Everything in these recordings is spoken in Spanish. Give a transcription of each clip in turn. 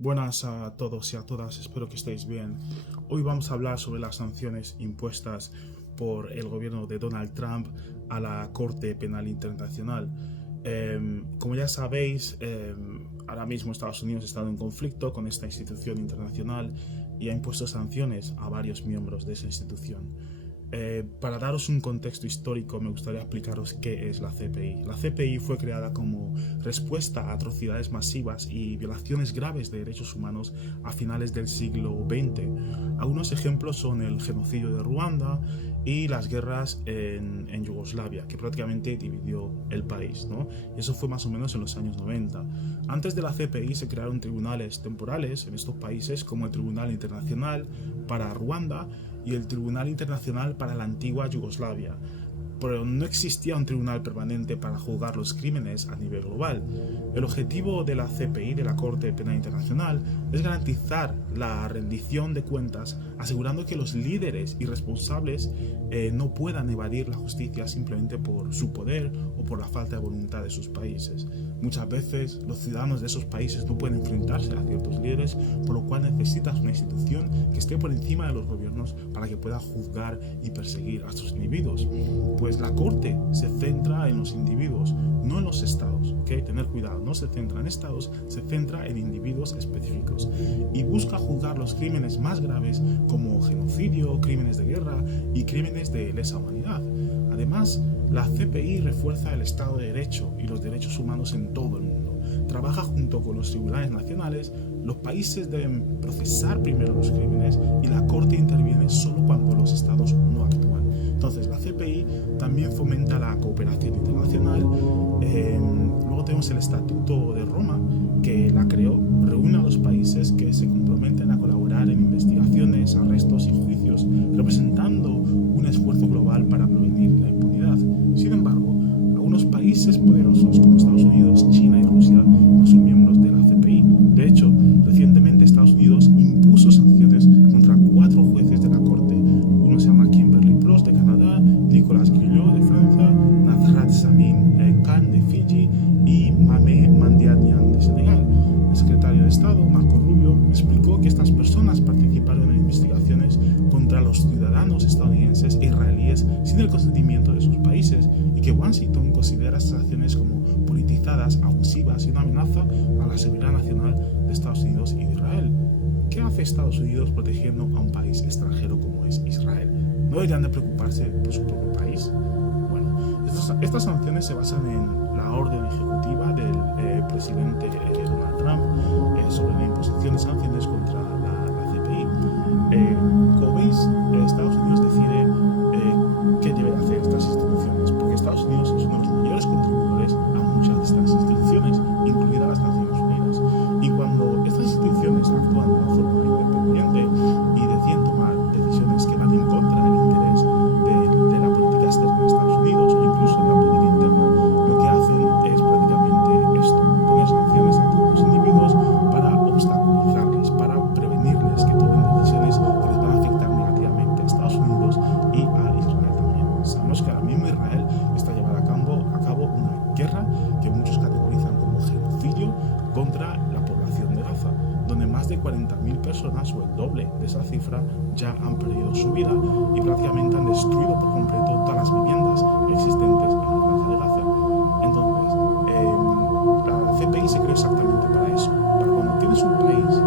Buenas a todos y a todas, espero que estéis bien. Hoy vamos a hablar sobre las sanciones impuestas por el gobierno de Donald Trump a la Corte Penal Internacional. Como ya sabéis, ahora mismo Estados Unidos ha estado en conflicto con esta institución internacional y ha impuesto sanciones a varios miembros de esa institución. Para daros un contexto histórico, me gustaría explicaros qué es la CPI. La CPI fue creada como respuesta a atrocidades masivas y violaciones graves de derechos humanos a finales del siglo XX. Algunos ejemplos son el genocidio de Ruanda y las guerras en Yugoslavia, que prácticamente dividió el país, ¿no? Y eso fue más o menos en los años 90. Antes de la CPI se crearon tribunales temporales en estos países, como el Tribunal Internacional para Ruanda y el Tribunal Internacional para la antigua Yugoslavia, pero no existía un tribunal permanente para juzgar los crímenes a nivel global. El objetivo de la CPI, de la Corte Penal Internacional, es garantizar la rendición de cuentas, asegurando que los líderes y responsables no puedan evadir la justicia simplemente por su poder o por la falta de voluntad de sus países. Muchas veces los ciudadanos de esos países no pueden enfrentarse a ciertos líderes, por lo cual necesitas una institución que esté por encima de los gobiernos para que pueda juzgar y perseguir a sus individuos. Pues la Corte se centra en los individuos, no en los estados, ¿okay? Tener cuidado, no se centra en estados, se centra en individuos específicos y busca juzgar los crímenes más graves como genocidio, crímenes de guerra y crímenes de lesa humanidad. Además, la CPI refuerza el Estado de Derecho y los derechos humanos en todo el mundo. Trabaja junto con los tribunales nacionales. Los países deben procesar primero los crímenes y la Corte interviene solo cuando los estados no actúan. Entonces, la CPI también fomenta la cooperación internacional. Luego tenemos el Estatuto de Roma, que la creó, reúne a los países que se comprometen a colaborar en investigaciones, arrestos y juicios, representando un esfuerzo global para prevenir la impunidad. Sin embargo, algunos países poderosos como Estados Unidos, China y Rusia no son miembros de la CPI. De hecho, recientemente Estados Unidos impuso sanciones contra 4 jueces de la Corte. Uno se llama Kimberly Prost de Canadá, Nicolas Guillot de Francia, Nazrat Samin Khan de Fiji y Mame Mandianian de Senegal. El secretario de Estado, Marco Rubio, explicó que estas personas participaron en investigaciones contra los ciudadanos estadounidenses e israelíes sin el consentimiento de sus países y que Washington considera estas acciones como politizadas, abusivas y una amenaza a la seguridad nacional de Estados Unidos y de Israel. ¿Qué hace Estados Unidos protegiendo a un país extranjero como es Israel? ¿No deberían de preocuparse por su propio país? Bueno, estas sanciones se basan en la orden ejecutiva del presidente Donald Trump sobre la imposición de sanciones contra la CPI. Como veis, Estados Unidos decide qué deben hacer estas instituciones, porque Estados Unidos es uno de los mayores contribuidores a muchas de estas instituciones, incluidas las Naciones Unidas. Y cuando estas instituciones actúan de una forma independiente y deciden tomar decisiones que van en contra del interés de la política externa de Estados Unidos o incluso de la política interna, lo que hacen es prácticamente esto: poner sanciones a todos los individuos para obstaculizarles, para prevenirles que tomen decisiones que les van a afectar negativamente a Estados Unidos y a Israel también. Sabemos que ahora mismo Israel está llevando a cabo una guerra que muchos categorizan como genocidio contra la población de Gaza, donde más de 40.000 personas, o el doble de esa cifra, ya han perdido su vida y prácticamente han destruido por completo todas las viviendas existentes en la franja de Gaza. Entonces, la CPI se creó exactamente para eso, para cuando tienes un país,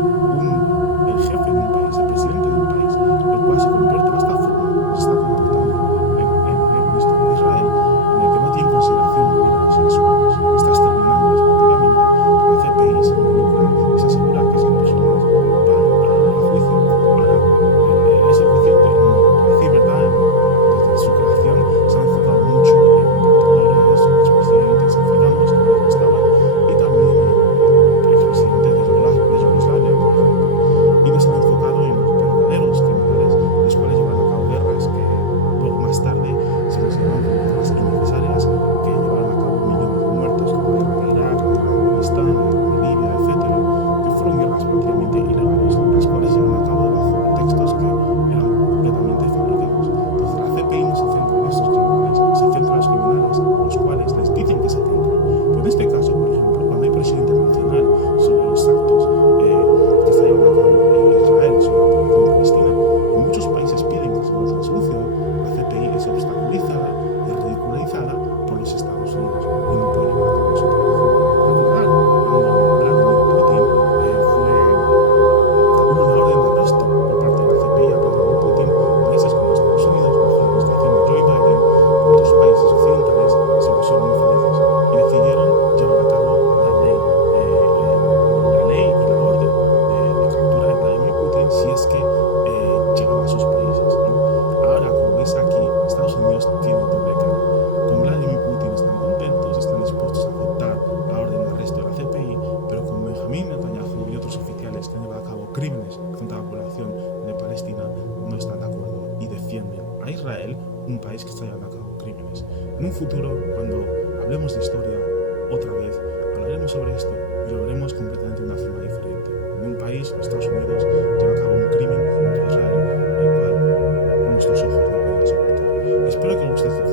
el jefe de un país, el presidente de un país, el cual se convierte de esta forma, se está comportando en Israel, en el que no tiene consideración de vida a los seres humanos, está exterminándolos prácticamente. La CPI se involucra y se asegura que esas personas van a juicio. Ahora, ¿es eficiente? No. Para decir verdad, desde su creación se han enfocado mucho en dictadores, expresidentes africanos que no estaban, y también en expresidentes de Yugoslavia, por ejemplo. Y no se han enfocado en los verdaderos criminales, los cuales llevan a cabo guerras que luego más tarde se consideran como guerras innecesarias, que llevaron a cabo millones de muertos, como la guerra de Irak, la guerra de Afganistán, la guerra de Libia, etcétera, que fueron guerras prácticamente ilegales, las cuales llevan a cabo bajo pretextos que eran completamente fabricados. Entonces la CPI no se centra en estos criminales, se centra en los criminales, los cuales les dicen que se centran. Pero en este caso, por ejemplo, cuando hay presión internacional sobre los actos crímenes contra la población de Palestina no están de acuerdo y defienden a Israel, un país que está llevando a cabo crímenes. En un futuro, cuando hablemos de historia, otra vez hablaremos sobre esto y lo veremos completamente de una forma diferente. En un país, Estados Unidos, lleva a cabo un crimen contra Israel, el cual nuestros ojos no pueden soportar. Espero que os guste este